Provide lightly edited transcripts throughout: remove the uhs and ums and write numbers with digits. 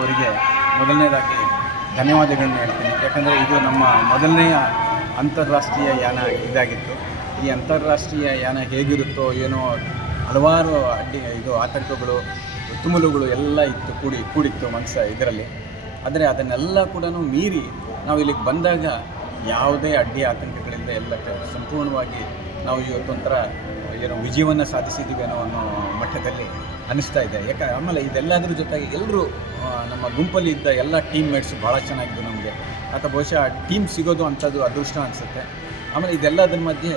ಅವರಿಗೆ ಮೊದಲನೇದಾಗಿ ಧನ್ಯವಾದಗಳನ್ನ ಹೇಳ್ತೀನಿ. ಯಾಕಂದರೆ ಇದು ನಮ್ಮ ಮೊದಲನೆಯ ಅಂತಾರಾಷ್ಟ್ರೀಯ ಯಾನ ಇದಾಗಿತ್ತು. ಈ ಅಂತಾರಾಷ್ಟ್ರೀಯ ಯಾನ ಹೇಗಿರುತ್ತೋ ಏನೋ ಹಲವಾರು ಆತಂಕಗಳು ತುಮುಲುಗಳು ಎಲ್ಲ ಇತ್ತು, ಕೂಡಿತ್ತು ಇದರಲ್ಲಿ. ಆದರೆ ಅದನ್ನೆಲ್ಲ ಕೂಡ ಮೀರಿ ನಾವು ಇಲ್ಲಿಗೆ ಬಂದಾಗ ಯಾವುದೇ ಅಡ್ಡಿ ಆತಂಕಗಳಿಂದ ಎಲ್ಲ ಸಂಪೂರ್ಣವಾಗಿ ನಾವು ಇವತ್ತೊಂಥರ ವಿಜಯವನ್ನು ಸಾಧಿಸಿದ್ದೀವಿ ಅನ್ನೋ ಮಟ್ಟದಲ್ಲಿ ಅನ್ನಿಸ್ತಾ ಇದೆ. ಆಮೇಲೆ ಇದೆಲ್ಲದರ ಜೊತೆಗೆ ಎಲ್ಲರೂ ನಮ್ಮ ಗುಂಪಲ್ಲಿ ಇದ್ದ ಎಲ್ಲ ಟೀಮ್ ಮೇಟ್ಸು ಭಾಳ ಚೆನ್ನಾಗಿದ್ದು ನಮಗೆ. ಅಥವಾ ಬಹುಶಃ ಟೀಮ್ ಸಿಗೋದು ಅಂಥದ್ದು ಅದೃಷ್ಟ ಅನಿಸುತ್ತೆ. ಆಮೇಲೆ ಇದೆಲ್ಲದರ ಮಧ್ಯೆ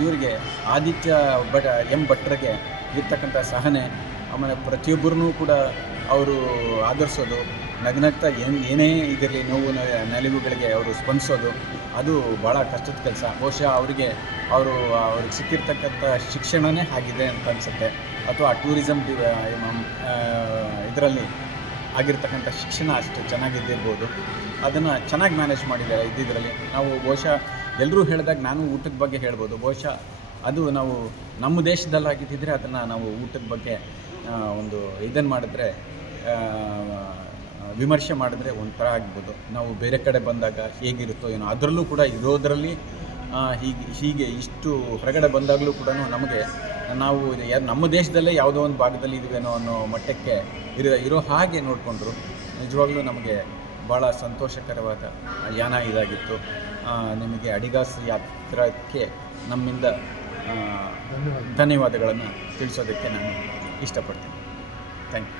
ಇವರಿಗೆ ಆದಿತ್ಯ ಭಟ್ರಿಗೆ ಇರ್ತಕ್ಕಂಥ ಸಹನೆ, ಆಮೇಲೆ ಪ್ರತಿಯೊಬ್ಬರೂ ಕೂಡ ಅವರು ಆಧರಿಸೋದು, ನಗ್ನಗ್ತಾ ಏನೇ ಇದರಲ್ಲಿ ನೋವು ನಲಿವುಗಳಿಗೆ ಅವರು ಸ್ಪಂದಿಸೋದು, ಅದು ಭಾಳ ಕಷ್ಟದ ಕೆಲಸ. ಬಹುಶಃ ಅವ್ರಿಗೆ ಸಿಕ್ಕಿರ್ತಕ್ಕಂಥ ಶಿಕ್ಷಣವೇ ಆಗಿದೆ ಅಂತ ಅನಿಸುತ್ತೆ. ಅಥವಾ ಟೂರಿಸಮ್ ಇದರಲ್ಲಿ ಆಗಿರ್ತಕ್ಕಂಥ ಶಿಕ್ಷಣ ಅಷ್ಟು ಚೆನ್ನಾಗಿದ್ದಿರ್ಬೋದು. ಅದನ್ನು ಚೆನ್ನಾಗಿ ಮ್ಯಾನೇಜ್ ಮಾಡಿದ್ದಾರೆ ಇದ್ದಿದ್ರಲ್ಲಿ. ನಾವು ಬಹುಶಃ ಎಲ್ಲರೂ ಹೇಳಿದಾಗ ನಾನು ಊಟದ ಬಗ್ಗೆ ಹೇಳ್ಬೋದು. ಬಹುಶಃ ಅದು ನಾವು ನಮ್ಮ ದೇಶದಲ್ಲಾಗಿದ್ದಿದ್ರೆ ಅದನ್ನು ನಾವು ಊಟದ ಬಗ್ಗೆ ಒಂದು ಇದನ್ನು ಮಾಡಿದ್ರೆ, ವಿಮರ್ಶೆ ಮಾಡಿದ್ರೆ ಒಂಥರ ಆಗ್ಬೋದು. ನಾವು ಬೇರೆ ಕಡೆ ಬಂದಾಗ ಹೇಗಿರುತ್ತೋ ಏನೋ, ಅದರಲ್ಲೂ ಕೂಡ ಇರೋದರಲ್ಲಿ ಹೀಗೆ ಇಷ್ಟು ಹೊರಗಡೆ ಬಂದಾಗಲೂ ಕೂಡ ನಮಗೆ ನಾವು ನಮ್ಮ ದೇಶದಲ್ಲೇ ಯಾವುದೋ ಒಂದು ಭಾಗದಲ್ಲಿ ಇದ್ದೀವೇನೋ ಅನ್ನೋ ಮಟ್ಟಕ್ಕೆ ಇರೋ ಹಾಗೆ ನೋಡಿಕೊಂಡ್ರು. ನಿಜವಾಗ್ಲೂ ನಮಗೆ ಭಾಳ ಸಂತೋಷಕರವಾದ ಯಾನ ಇದಾಗಿತ್ತು. ನಿಮಗೆ ಅಡಿಗಾಸ್ ಯಾತ್ರಕ್ಕೆ ನಮ್ಮಿಂದ ಧನ್ಯವಾದಗಳನ್ನು ತಿಳಿಸೋದಕ್ಕೆ ನಾನು ಇಷ್ಟಪಡ್ತೀನಿ. Thank you.